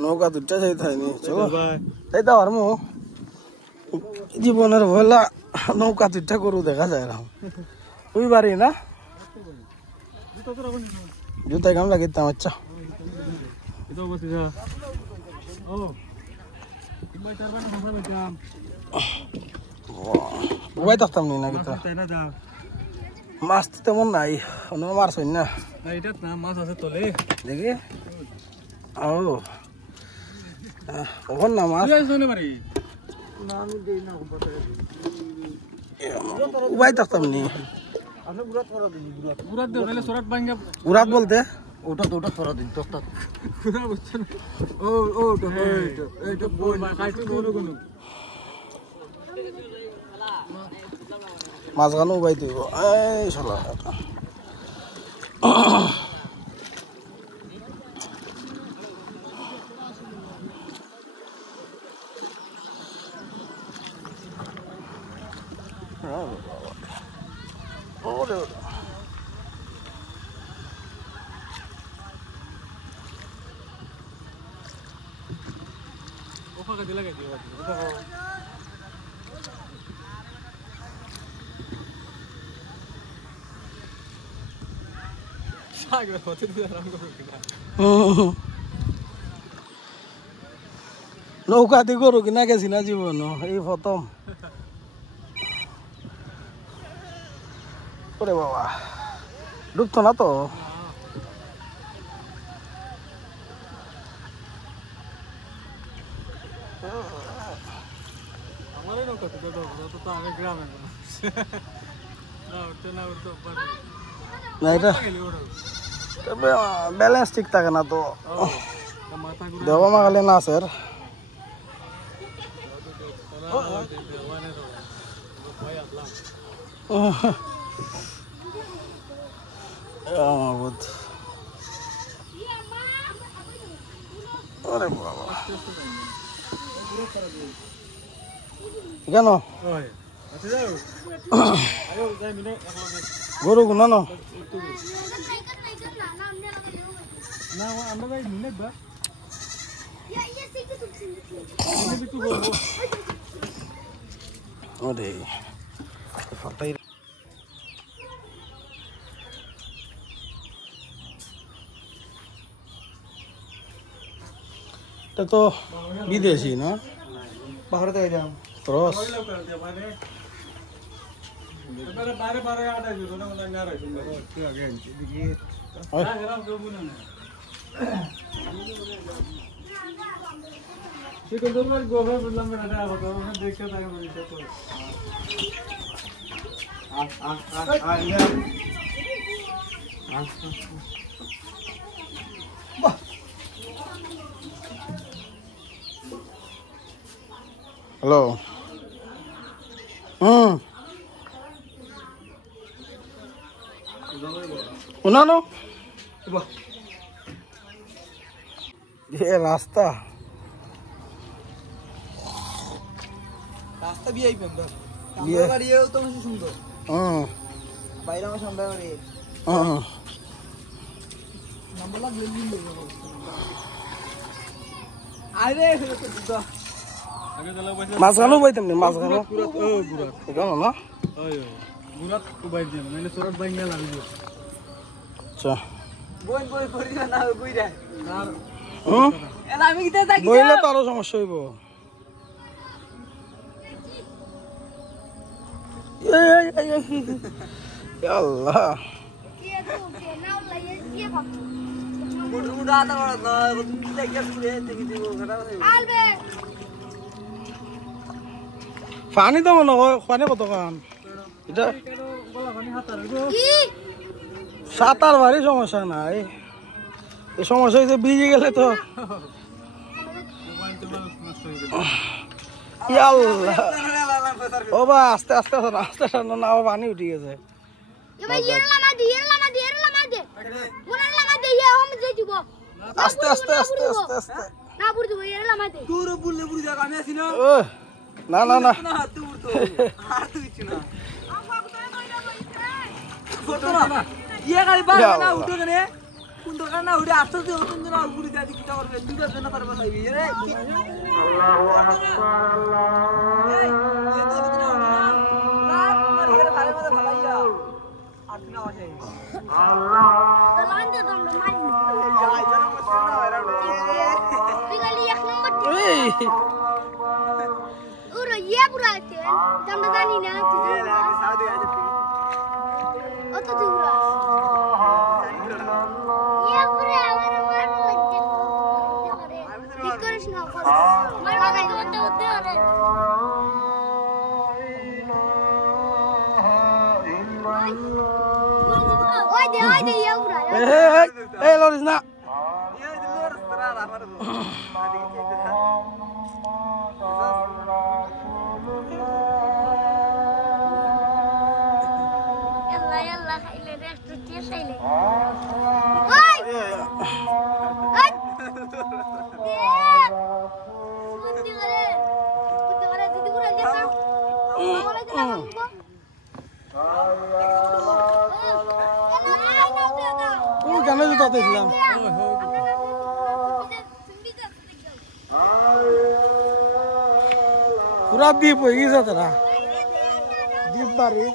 নৌকা দুটা যাইতে হয়নি চলো যাইতে পারবো জীবনের ভয়লা নৌকা দুটা গরু দেখা যায় এরকম তুই পারি না জুতায় কাম লাগিতাম আচ্ছা উবাই থাকতাম নি না কিন্তু মাছ তো তেমন নাই অন্য মাছ হই না মাছ আছে তোলে দেখি ও ওখান না মাছ উবাই থাকতাম নি উড়াত বলতে ওটা তো ওটা সরা দিন তোটা মাছ গানো উবাই দিব এই শালা নৌকা দিয়ে গরু কিনা গেছি না জীবন এই প্রথম ওরে বাবা ডুবতো না তো না এটা ব্যালেন্স ঠিক থাকে না তো দেওয়া মাগালে না স্যার কেন গরু গুনা না এটা তো বিদেশি না বাহির থেকে যাম ক্রস হ্যালো উনানো রাস্তা রাস্তা বিয়াই পেন্দর বিয়ে বাড়িও তো বেশি সুন্দর বাইরে আমার সামনে বাড়ি নাম্বার লাগলে নিন আরে তো মাছ গানো পাইতাম না মাছ গানো গানো না গুরাত উবাই দিম মানে সরত বাইঙ্গা লাগবে আচ্ছা বই বই করি না কই রে আর এলা আমি কিতে থাকি বইলে তো আরো সমস্যা হইব আল্লাহ মুড়া তা বড় না তুমি লাগি পুরে থেকে দিব ঘটা আলবে পানি তো মনে হয় পানি কত খান এটা সাঁতার ভারী সমস্যা নাই এই সমস্যা হয়েছে ভিজে গেলে তো ও বা আস্তে আস্তে আস্তে না পানি উঠে গেছে আস্তে আস্তে আস্তে আস্তে আস্তে না না না কোন দরকার না ওটা আসতে দিও তুমি না উপরে যাই কি করবে দুটো জন্য করবে ভাই রে আল্লাহু আকবার আল্লাহ এই তো ভিতরে ওঠে না রাত মারি করে ভালো মতো ভালাইয়া আর না আসে আল্লাহ তো লাইনটা দম মারি যাই জানো মুশকিল না এরা তুই গলি এক নম্বর এই ওরে ইয়া পুরা আছে আমরা জানি না তুই আমি সাথে আছে অত দূর ইয়া পুরা আমার মার লাগছে ঠিক করিস না মার লাগাই তো ওতে ওরে ওই দে ইয়া পুরা এই লরিস না ইয়া দিলর সরা আমার يلا يلا خلي ريحته تشيلي هاي هاي بدي غريب دي بقول عندي كم ولا كده ও কেন জুতা দেখলাম পুরা দ্বীপ হয়ে গেছে তারা দ্বীপ বাড়ি